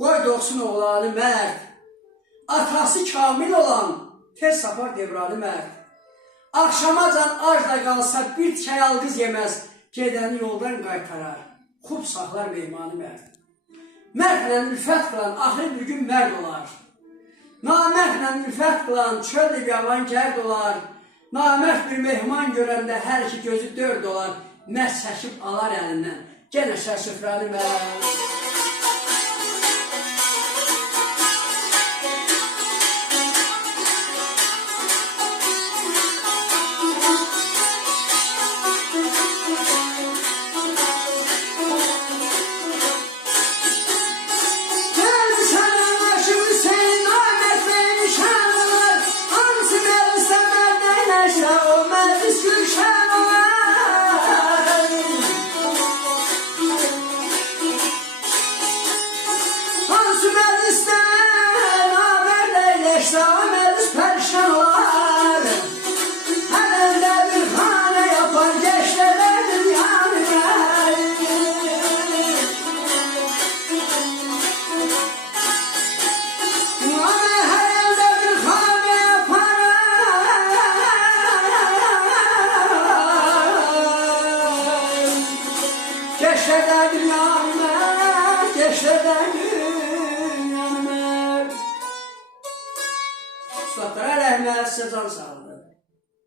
Qoy doğsun oğlanı mərd, atası kamil olan tez sapar devranı mərd. Akşamacan ac da qalsa bir çayal qız yeməz, gedəni yoldan qaytarar, xub saxlar meymanı mərd. Mərdlə ülfət qılan axır bir gün mərd olar. Namərdlə ülfət qılan çöl yavan gərd olar. Namərd bir mehman görəndə hər iki gözü dörd olar. Mərd çəkib alar əlindən, genə şəşifrəni mərd. Geçedir yanıma, geçedir yanıma. Ustadlara rəhmət, sizə can sağ olun.